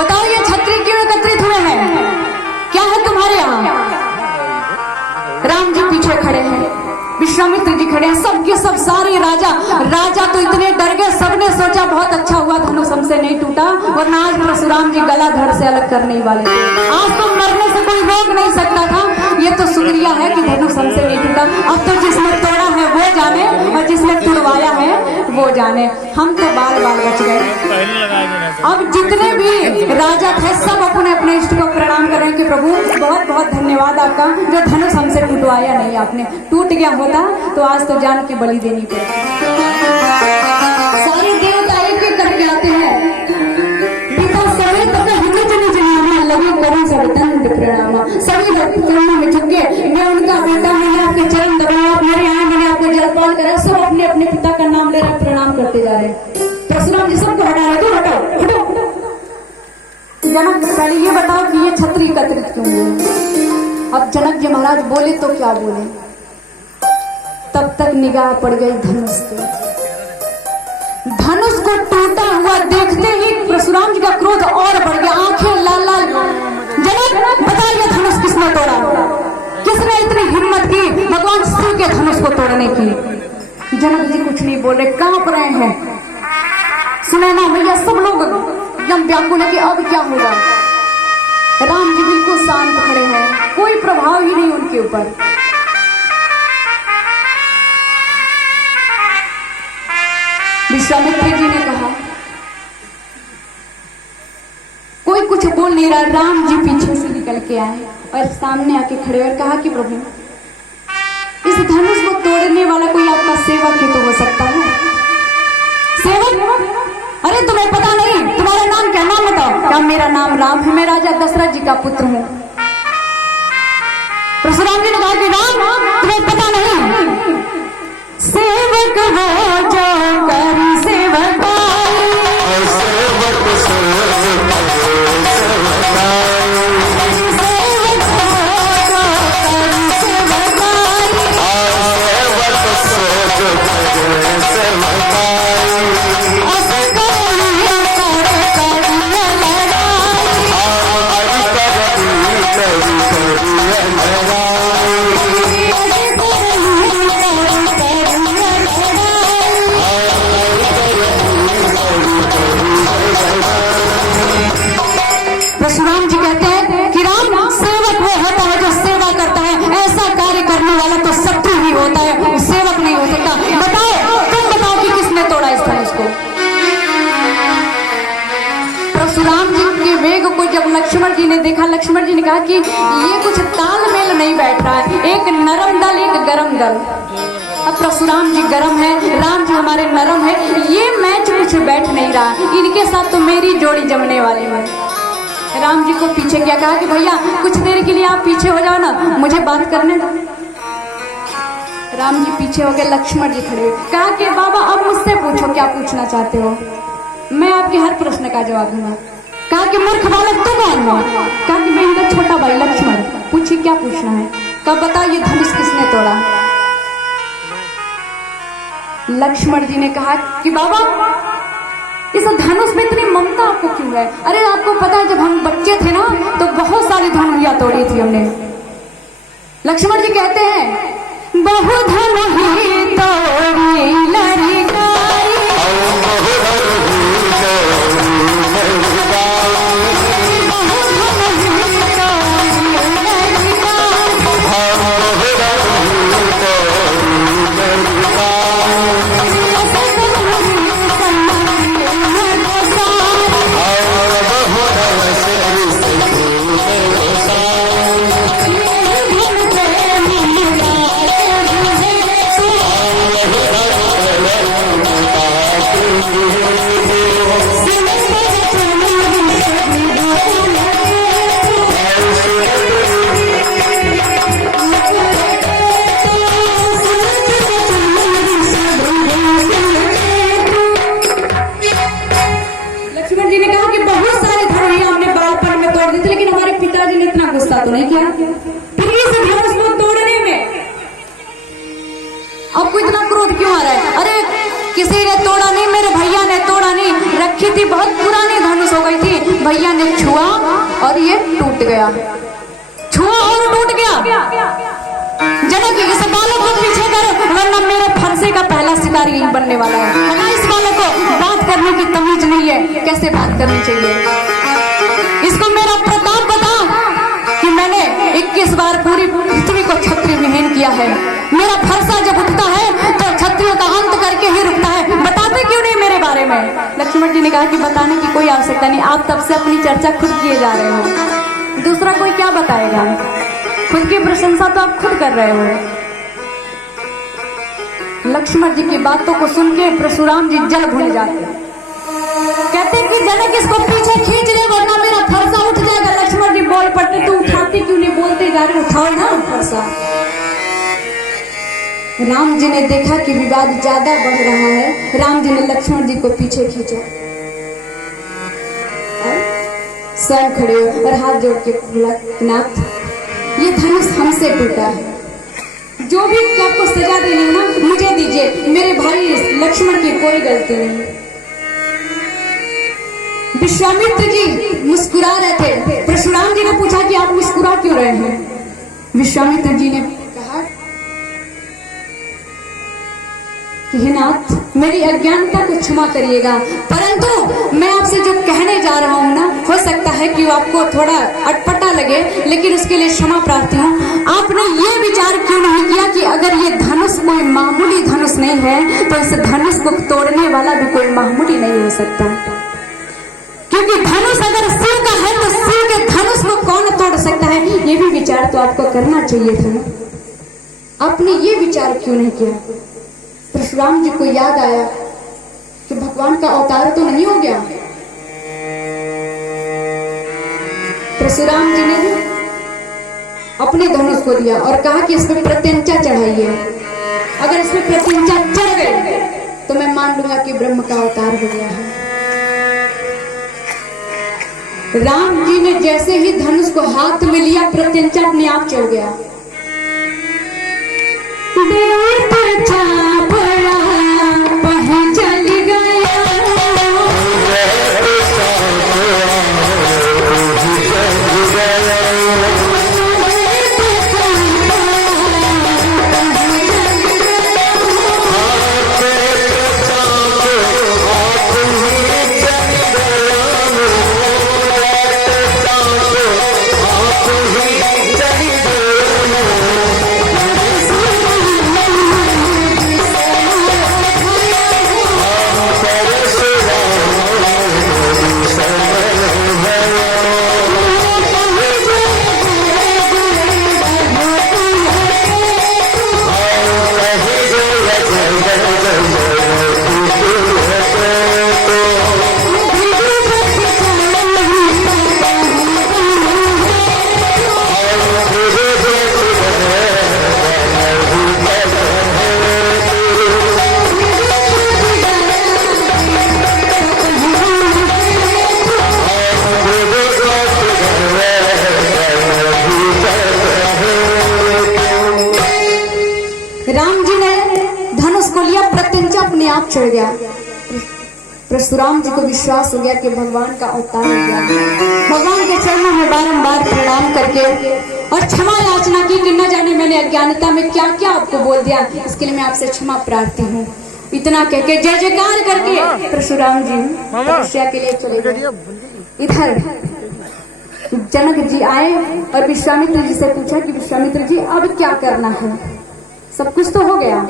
बताओ ये छत्री क्यों एकत्रित हुए हैं? क्या है तुम्हारे यहाँ? राम जी पीछे खड़े हैं, विश्वामित्र जी खड़े हैं, सबके सब सारे राजा तो इतने डर गए। सबने सोचा बहुत अच्छा हुआ धनुष हमसे नहीं टूटा, वरना आज परशुराम जी गला धड़ से अलग करने ही वाले थे। आज तो मरने से कोई रोक नहीं सकता था। ये तो शुक्रिया है कि धनुष हमसे नहीं टूटा। अब तो जिसने तोड़ा है वो जाने और जिसने तुड़वाया है वो जाने। हम तो बाल बाल बच गए। अब जितने भी राजा थे सब अपने अपने इष्ट को प्रणाम कर रहे हैं कि प्रभु बहुत बहुत धन्यवाद आपका, जो धनुष हमसे टूटवाया नहीं आपने। टूट गया होता तो आज तो जान की बलि देनी पड़ती। सारे देवता एक एक करके आते हैं, पिता समेत लगे करूं सब दंड प्रणाम। सभी लोग चरणों में झुक गए। मैं उनका बेटा, मैंने आपके चरण दबाए, आप मेरे आए, मैंने आपको जलपान करा। सब अपने अपने पिता का नाम ले रहे, प्रणाम करते जा रहे हैं। परशुराम जी सबको हटा रहे, तो हटाओ हटाओ। जनक पहले ये बताओ कि ये छत्री एकत्रित क्यों हुए? अब जनक जी महाराज बोले तो क्या बोले, तब तक निगाह पड़ गई धनुष पे। धनुष को टूटा हुआ देखते ही परशुराम जी का क्रोध और बढ़ गया, आंखें लाल लाल। जनक बताइए धनुष किसने तोड़ा? किसने इतनी हिम्मत की भगवान शिव के धनुष को तोड़ने की? जनक जी कुछ नहीं बोल रहे, कांप रहे हैं। सुने ना भैया, सब लोग एकदम व्याकुल है कि अब क्या होगा। राम जी बिल्कुल शांत खड़े हैं, कोई प्रभाव ही नहीं उनके ऊपर। विश्वामित्र जी ने कहा, कोई कुछ बोल नहीं रहा। राम जी पीछे से निकल के आए और सामने आके खड़े और कहा कि प्रभु इस धनुष को तोड़ने वाला कोई आपका सेवक ही तो हो सकता है। सेवक? अरे तुम्हें पता नहीं, तुम्हारा नाम क्या? नाम बताओ। क्या? मेरा नाम राम है, मैं राजा दशरथ जी का पुत्र हूँ। परशुराम जी ने कहा कि राम तुम्हें पता नहीं, सेवक हो जो करी सेवकाई, सेवक परशुराम जी कहते हैं कि राम सेवक वो होता है जो सेवा करता है, ऐसा कार्य करने वाला तो शत्रु ही होता है, सेवक नहीं हो सकता। बताओ, तुम बताओ कि किसने तोड़ा इस धनुष को? परशुराम जी के वेग को जब लक्ष्मण जी ने देखा, लक्ष्मण जी ने कहा कि ये कुछ तालमेल नहीं बैठ रहा है, एक नरम दल एक गरम दल। अब परशुराम जी गरम है, राम जी हमारे नरम है, ये मैच कुछ बैठ नहीं रहा, इनके साथ तो मेरी जोड़ी जमने वाली है। राम जी को पीछे किया, कहा कि भैया कुछ देर के लिए आप पीछे हो जाओ ना, मुझे बात करने दो। राम जी पीछे हो गए, लक्ष्मण जी खड़े हुए। कहा कि बाबा अब मुझसे पूछो, क्या पूछना चाहते हो, मैं आपके हर प्रश्न का जवाब दूंगा। कहा कि मूर्ख बालक तू कौन हो? कहा कि मैं इनका छोटा भाई लक्ष्मण। पूछिए क्या पूछना है? कहा बता ये धनुष किसने तोड़ा? लक्ष्मण जी ने कहा कि बाबा इस धनुष में इतनी ममता आपको क्यों है? अरे आपको पता है जब हम बच्चे थे ना तो बहुत सारी धनुषियां तोड़ी थी हमने। लक्ष्मण जी कहते हैं बहु धनु ही तोड़ी लड़काई, गुस्सा तो नहीं किया फिर इस धनुष को तोड़ने में आपको इतना क्रोध क्यों आ रहा है? अरे किसी ने तोड़ा नहीं, मेरे भैया ने तोड़ा नहीं, रखी थी बहुत पुरानी धनुष हो गई थी, मैया ने छुआ और ये टूट गया, छुआ और टूट गया। जनक इस बालक को पीछे कर, वरना मेरे फरसे का पहला शिकारी यही बनने वाला है ना। इस बालक को बात करने की तमीज नहीं है, कैसे बात करनी चाहिए। इसको मेरा प्रताप बता कि मैंने 21 बार पूरी पृथ्वी को क्षत्रिय विहीन किया है। मेरा फरसा जब उठता है तो क्षत्रियों का अंत करके ही रुकता है। बताते क्यों नहीं मेरे बारे में? लक्ष्मण जी ने कहा कि बताने की कोई आवश्यकता नहीं, आप तब से अपनी चर्चा खुद किए जा रहे हो, दूसरा कोई क्या बताएगा। खुद की प्रशंसा तो आप खुद कर रहे हो। लक्ष्मण जी की बातों को सुन के परशुराम जी जल भूल जाते, कहते कि जनक इसको पीछे खींच ले वरना मेरा फरसा उठ जाएगा। लक्ष्मण जी बोल पड़ते, तू उठाते क्यों नहीं, बोलते जा रहे, उठाओ ना फरसा। राम जी ने देखा कि विवाद ज्यादा बढ़ रहा है, राम जी ने लक्ष्मण जी को पीछे खींचा, स्वयं खड़े हो और हाथ जोड़ के बोला, नाथ ये धनुष हमसे टूटा है, जो भी आपको सजा देनी है ना मुझे दीजिए, मेरे भाई लक्ष्मण की कोई गलती नहीं। विश्वामित्र जी मुस्कुरा रहे थे। परशुराम जी ने पूछा कि आप मुस्कुरा क्यों रहे हैं? विश्वामित्र जी ने कहा कि हे नाथ मेरी अज्ञानता को क्षमा करिएगा, परंतु मैं आपसे जो कहने जा रहा हूँ ना, हो सकता है कि आपको थोड़ा अटपटा लगे, लेकिन उसके लिए क्षमा प्रार्थी हूँ। आपने ये विचार क्यों नहीं किया कि अगर ये धनुष कोई मामूली धनुष नहीं है तो इस धनुष को तोड़ने वाला भी कोई मामूली नहीं हो सकता, क्योंकि धनुष अगर सिर का है तो सिर के धनुष को कौन तोड़ सकता है? ये भी विचार तो आपको करना चाहिए था ना, आपने ये विचार क्यों नहीं किया? परशुराम जी को याद आया कि भगवान का अवतार तो नहीं हो गया। परशुराम जी ने अपने धनुष को दिया और कहा कि इसमें प्रत्यंचा चढ़ाइए, अगर इसमें प्रत्यंचा चढ़ गई तो मैं मान लूंगा कि ब्रह्म का अवतार हो गया है। राम जी ने जैसे ही धनुष को हाथ में लिया, प्रत्यंचा अपने आप चढ़ गया। चढ़ गया। परशुराम जी को विश्वास हो गया कि भगवान का अवतार हो गया। भगवान के चरणों में बारंबार प्रणाम करके और क्षमा याचना की कि न जाने मैंने अज्ञानता में क्या क्या आपको बोल दिया, इसके लिए मैं आपसे क्षमा प्रार्थी हूँ। इतना कह के जय जयकार करके परशुराम जी तपस्या के लिए चले गए। इधर जनक जी आए और विश्वामित्र जी से पूछा कि विश्वामित्र जी अब क्या करना है? सब कुछ तो हो गया,